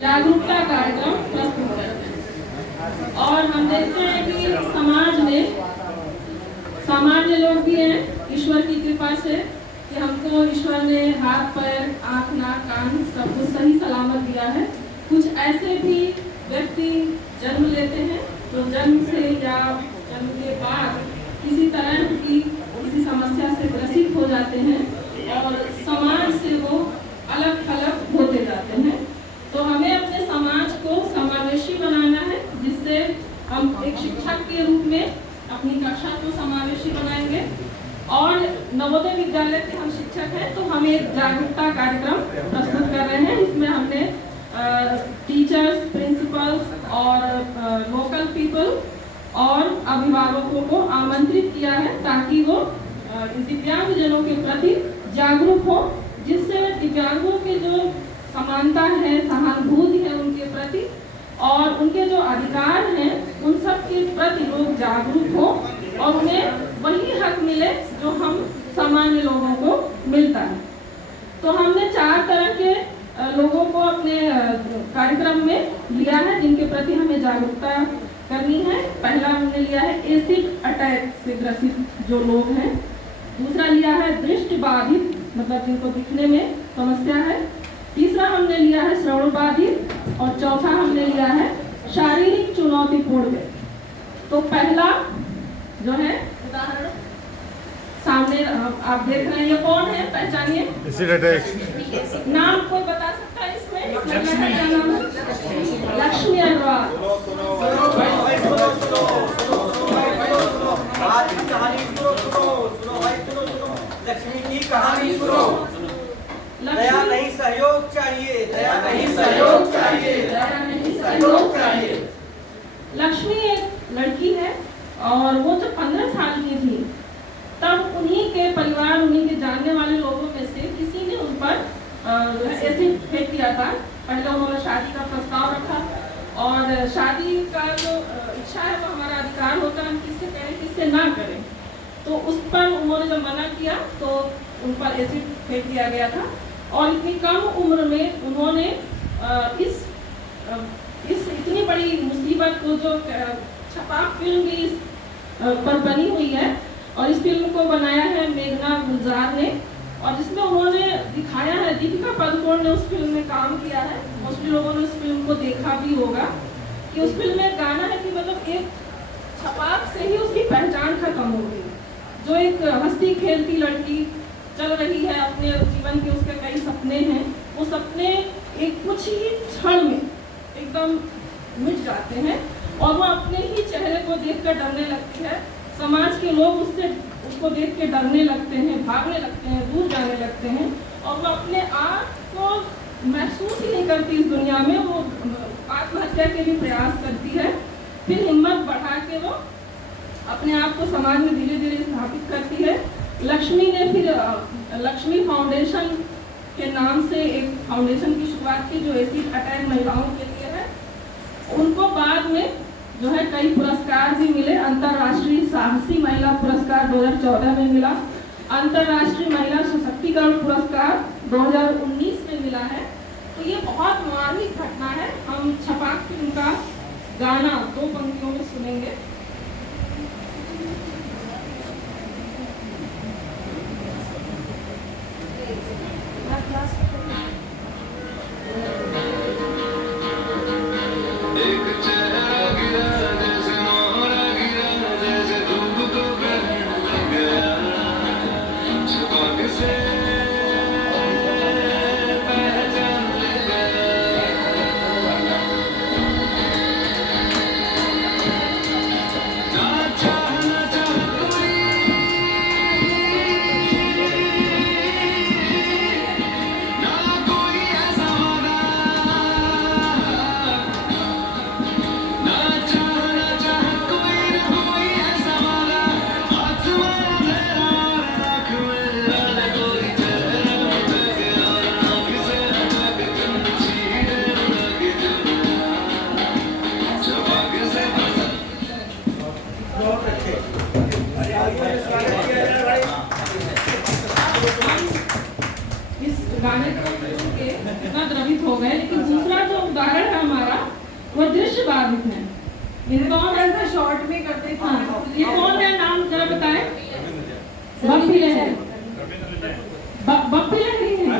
जागरूकता कार्यक्रम प्रस्तुत करते हैं। और हम देखते हैं कि समाज में सामान्य लोग भी हैं ईश्वर की कृपा से कि हमको ईश्वर ने हाथ पैर आँख नाक कान सब कुछ सही सलामत दिया है। कुछ ऐसे भी व्यक्ति जन्म लेते हैं तो जन्म से या जन्म के बाद किसी तरह की किसी समस्या से ग्रसित हो जाते हैं और समाज से वो अलग थलग होते जाते हैं। तो हमें अपने समाज को समावेशी बनाना है, जिससे हम एक शिक्षक के रूप में अपनी कक्षा को समावेशी बनाएंगे। और नवोदय विद्यालय के हम शिक्षक हैं तो हम एक जागरूकता कार्यक्रम प्रस्तुत कर रहे हैं। इसमें हमने टीचर्स, प्रिंसिपल्स और लोकल पीपल और अभिभावकों को आमंत्रित किया है ताकि वो दिव्यांगजनों के प्रति जागरूक हो, जिससे दिव्यांगों के जो समानता है, सहानुभूति है उनके प्रति और उनके जो अधिकार हैं उन सब के प्रति लोग जागरूक हो और उन्हें वही हक मिले जो हम सामान्य लोगों को मिलता है। तो हमने 4 तरह के लोगों को अपने कार्यक्रम में लिया है जिनके प्रति हमें जागरूकता करनी है। पहला हमने लिया है एसिड अटैक से ग्रसित जो लोग हैं। दूसरा लिया है दृष्टिबाधित, मतलब जिनको दिखने में समस्या है। तीसरा हमने लिया है श्रवणबाधित और चौथा हमने लिया है शारीरिक चुनौतीपूर्ण व्यक्ति। तो पहला जो है उदाहरण सामने आप देख रहे हैं, ये कौन है, पहचानिए। नाम कोई बता सकता है इसमें? लक्ष्मी अग्रवाल। लक्ष्मी की कहानी सुनो। दया नहीं सहयोग चाहिए, दया नहीं सहयोग चाहिए, दया नहीं सहयोग चाहिए। लक्ष्मी एक लड़की है और वो जब 15 साल की थी तब उन्हीं के परिवार, उन्हीं के जानने वाले लोगों में से किसी ने उन पर एसिड फेंक दिया था। पहले उन्होंने शादी का प्रस्ताव रखा और शादी का जो इच्छा है वो हमारा अधिकार होता है, हम किससे करें किससे ना करें। तो उस पर उन्होंने जब मना किया तो उन पर एसिड फेंक दिया गया था और इतनी कम उम्र में उन्होंने इस इतनी बड़ी मुसीबत को, जो छपाक फिल्म भी पर बनी हुई है और इस फिल्म को बनाया है मेघना गुलजार ने और जिसमें उन्होंने दिखाया है, दीपिका पादुकोण ने उस फिल्म में काम किया है। मोस्टली लोगों ने उस फिल्म को देखा भी होगा कि उस फिल्म में गाना है कि मतलब एक छपाक से ही उसकी पहचान खत्म हो गई। जो एक हंसती खेलती लड़की चल रही है, अपने जीवन के उसके कई सपने हैं, वो सपने एक कुछ ही क्षण में एकदम मिट जाते हैं और वो अपने ही चेहरे को देखकर डरने लगती है। समाज के लोग उसको देख के डरने लगते हैं, भागने लगते हैं, दूर जाने लगते हैं और वो अपने आप को महसूस ही नहीं करती इस दुनिया में। वो आत्महत्या के भी प्रयास करती है। फिर हिम्मत बढ़ा के वो अपने आप को समाज में धीरे धीरे स्थापित करती है। लक्ष्मी ने फिर लक्ष्मी फाउंडेशन के नाम से एक फाउंडेशन की शुरुआत की जो एसिड अटैक महिलाओं के लिए है। उनको बाद में जो है कई पुरस्कार भी मिले। अंतर्राष्ट्रीय साहसी महिला पुरस्कार 2014 में मिला, अंतर्राष्ट्रीय महिला सशक्तिकरण पुरस्कार 2019 में मिला है। तो ये बहुत मार्मिक घटना है। हम छपाक फिल्म का गाना 2 पंक्तियों में सुनेंगे। बाधित हैं। ये कौन है? ऐसा शॉर्ट में करते थे। हाँ, ये कौन है, नाम जरा बताएं। बप्पी लहरी, बप्पी लहरी है,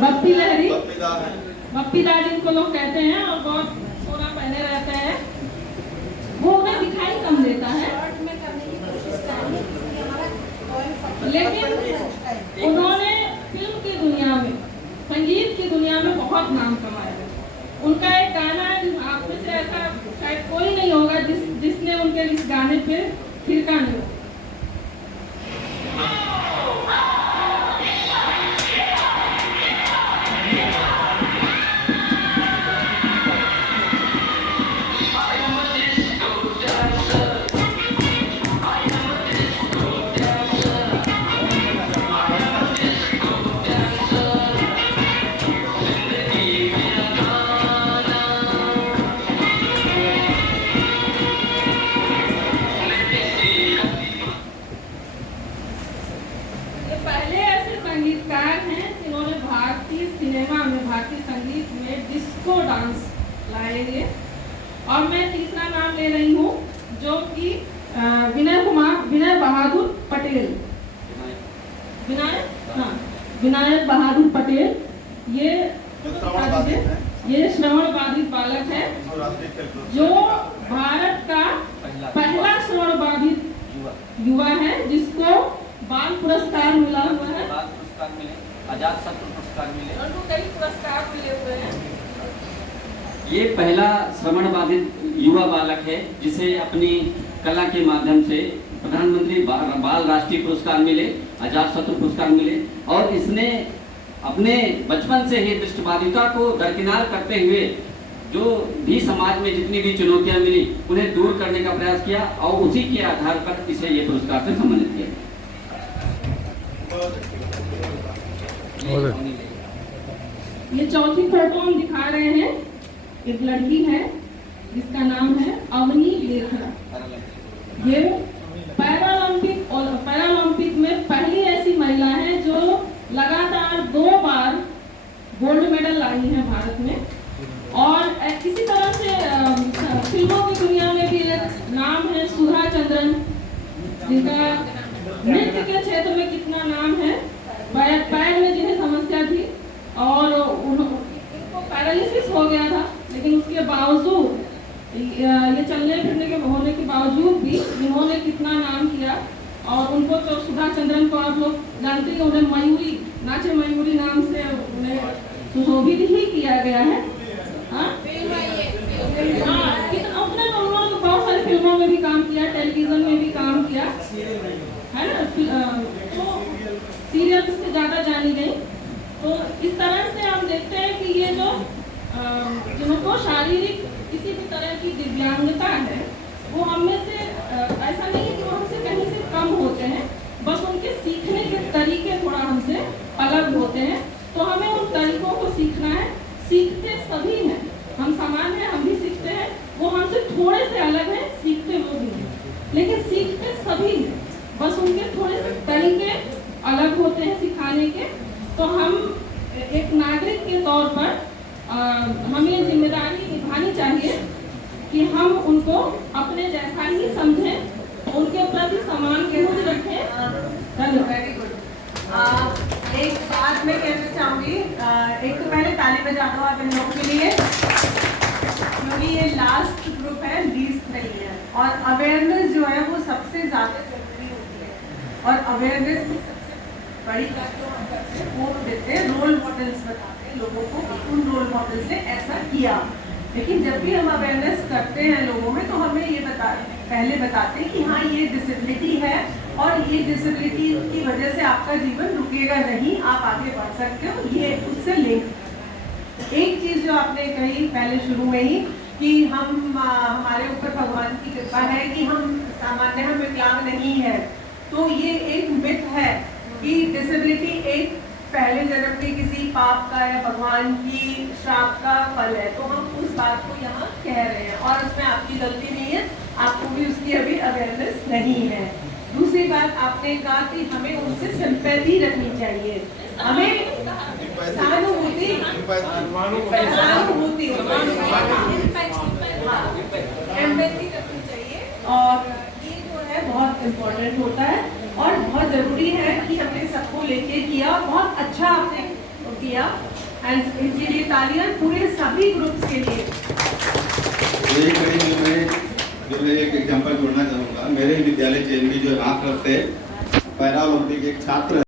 बप्पी लहरी, बप्पी दा जिनको लोग कहते हैं और बहुत सोना पहने रहते हैं। वो उन्हें दिखाई कम देता है, लेकिन उन्होंने फिल्म की दुनिया में, संगीत की दुनिया में बहुत नाम कमाया है। उनका एक गाना है, आप में से ऐसा शायद कोई नहीं होगा जिसने उनके इस गाने पे थिरका नहीं। भारतीय संगीत में डिस्को डांस लाएंगे। और मैं तीसरा नाम ले रही हूँ जो कि विनय बहादुर पटेल, विनायक बहादुर पटेल। ये श्रवण बाधित बालक है जो भारत का पहला श्रवण बाधित युवा है जिसको बाल पुरस्कार मिला हुआ है, आजाद शत्रु पुरस्कार मिले, उनको कई पुरस्कार मिले हुए हैं। ये पहला श्रवण बाधित युवा बालक है जिसे अपनी कला के माध्यम से प्रधानमंत्री बाल राष्ट्रीय पुरस्कार मिले, आजाद शत्रु पुरस्कार मिले। और इसने अपने बचपन से ही दृष्टिबाधिता को दरकिनार करते हुए जो भी समाज में जितनी भी चुनौतियां मिली उन्हें दूर करने का प्रयास किया और उसी के आधार पर इसे ये पुरस्कार से सम्मानित किया। ये चौथी फोटो हम दिखा रहे हैं, एक लड़की है जिसका नाम है अवनी लेखरा। ये पैरालंपिक में पहली ऐसी महिला है जो लगातार 2 बार गोल्ड मेडल लाई है भारत में। और किसी तरह से फिल्मों की दुनिया में भी एक नाम है सुधा चंद्रन, जिनका नृत्य के क्षेत्र में कितना नाम है। पैर में जिन्हें समस्या थी और उनको पैरालिसिस हो गया था, लेकिन उसके बावजूद ये चलने फिरने के होने के बावजूद भी इन्होंने कितना नाम किया। और उनको तो सुधा चंद्रन को आप लोग जानते हैं, उन्हें मयूरी, नाचे मयूरी नाम से उन्हें सुशोभित ही किया गया है। उन्होंने तो बहुत सारी फिल्मों में भी काम किया, टेलीविजन में भी काम किया है ना, तो सीरियल से ज़्यादा जानी गई। तो इस तरह से हम देखते हैं कि ये जो जिनको शारीरिक किसी भी तरह की दिव्यांगता है वो हम में से ऐसा नहीं है कि वो हमसे कहीं से कम होते हैं, बस उनके सीखने के तरीके थोड़ा हमसे अलग होते हैं। तो हमें उन तरीकों को सीखना है। सीखते सभी हैं, हम समान हैं, हम भी सीखते हैं। वो हमसे थोड़े से अलग हैं, सीखते वो भी हैं, लेकिन सीखते सभी हैं, बस उनके थोड़े से तरीके अलग होते हैं सिखाने के। तो हम एक नागरिक के तौर पर हमें ये जिम्मेदारी निभानी चाहिए कि हम उनको अपने जैसा ही समझें, उनके प्रति समान पहुंच रखें। धन्यवाद। Very good. एक बात मैं कहना चाहूँगी, एक तो पहले ताली बजा दो आप इन लोगों के लिए, क्योंकि ये लास्ट ग्रुप है, लीस्ट नहीं है। और अवेयरनेस जो है वो सबसे ज़्यादा जरूरी होती है। और अवेयरनेस में सबसे बड़ी बात जो हम करते हैं वो देते हैं रोल मॉडल्स, बताते हैं लोगों को कि उन रोल मॉडल्स ने ऐसा किया। लेकिन जब भी हम अवेयरनेस करते हैं लोगों में तो हमें ये पहले बताते हैं कि हाँ ये डिसेबिलिटी है और ये डिसेबिलिटी की वजह से आपका जीवन रुकेगा नहीं, आप आगे बढ़ सकते हो, ये उससे लिंक। एक चीज़ जो आपने कही पहले शुरू में ही कि हम हमारे ऊपर भगवान की कृपा है कि हम सामान्य हम विकलांग नहीं है, तो ये एक मिथ है कि डिसेबिलिटी एक पहले जन्म के किसी पाप का या भगवान की श्राप का फल है। तो हम उस बात को यहाँ कह रहे हैं और उसमें आपकी गलती नहीं है, आपको भी उसकी अभी अवेयरनेस नहीं है। दूसरी बात आपने कहा कि हमें उनसे सिंपैथी रखनी चाहिए, हमें सहानुभूति बहुत इम्पोर्टेंट होता है और बहुत ज़रूरी है कि हमने सबको लेके किया, बहुत अच्छा आपने किया एंड इनके लिए तालियां पूरे सभी ग्रुप्स के लिए। यही कड़ी जो मैं एक एग्जाम्पल जोड़ना चाहूँगा, मेरे विद्यालय चेन में जो रात से पैरा ओलंपिक एक छात्र